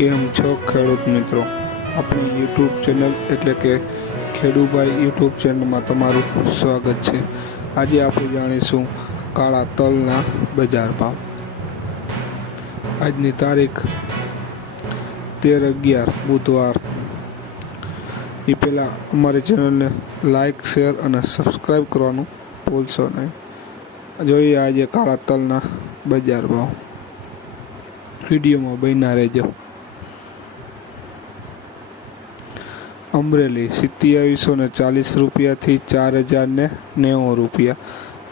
કેમ છો ખેડૂત મિત્રો? આપણી યુટ્યુબ ચેનલ એટલે કે ખેડૂભાઈ યુટ્યુબ ચેનલમાં તમારું સ્વાગત છે. આજે આપણે જાણીશું કાળા તલના બજાર ભાવ. આજની તારીખ તેર અગિયાર બુધવાર. એ પહેલાં અમારી ચેનલને લાઇક શેર અને સબસ્ક્રાઈબ કરવાનું ભૂલશો નહીં. જોઈએ આજે કાળા તલના બજાર ભાવ. વિડીયોમાં બન્યા રહેજો. અમરેલી, સિત્યાવીસો ને ચાલીસ રૂપિયાથી ચાર હજાર ને નેવું રૂપિયા.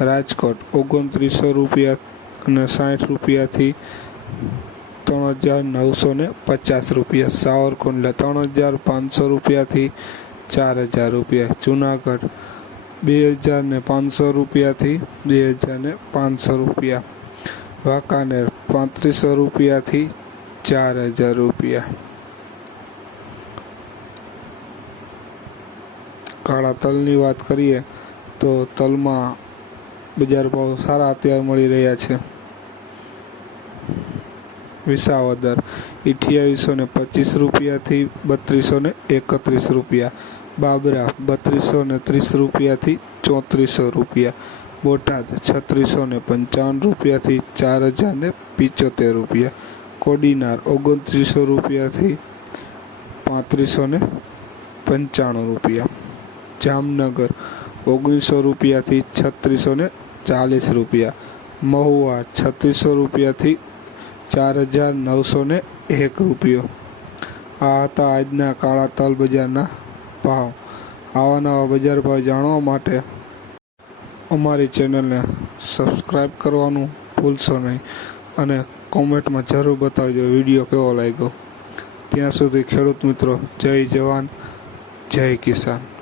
રાજકોટ, ઓગણત્રીસો રૂપિયા અને સાઠ રૂપિયાથી ત્રણ હજાર નવસો ને પચાસ રૂપિયા. સાવરકુંડલા, ત્રણ હજાર પાંચસો રૂપિયાથી ચાર હજાર રૂપિયા. જુનાગઢ, બે હજાર ને પાંચસો રૂપિયાથી બે હજાર ને પાંચસો રૂપિયા. વાંકાનેર, પાંત્રીસો રૂપિયાથી ચાર હજાર રૂપિયા. કાળા તલની વાત કરીએ, તો તલમાં બજાર ભાવ સારા અત્યારે મળી રહ્યા છે. વિસાવદર અઠ્યાવીસો ને પચીસ રૂપિયાથી બત્રીસો ને એકત્રીસ રૂપિયા. બાબરા બત્રીસો ને ત્રીસ રૂપિયાથી ચોત્રીસો રૂપિયા. બોટાદ છત્રીસો ને પંચાવન રૂપિયાથી ચાર હજાર ને પિચોતેર રૂપિયા. કોડીનાર ઓગણત્રીસો રૂપિયાથી પાંત્રીસો ને પંચાણું રૂપિયા. જામનગર. ઓગણીસો રૂપિયાથી છત્રીસો ને ચાલીસ રૂપિયા. મહુવા છત્રીસો રૂપિયાથી ચાર હજાર નવસો ને એક રૂપિયો. આ હતા આજના કાળા તલ બજારના ભાવ. આવા નવા બજાર ભાવ જાણવા માટે અમારી ચેનલને સબસ્ક્રાઈબ કરવાનું ભૂલશો નહીં અને કોમેન્ટમાં જરૂર બતાવજો વીડિયો કેવો લાગ્યો. ત્યાં સુધી ખેડૂત મિત્રો, જય જવાન, જય કિસાન.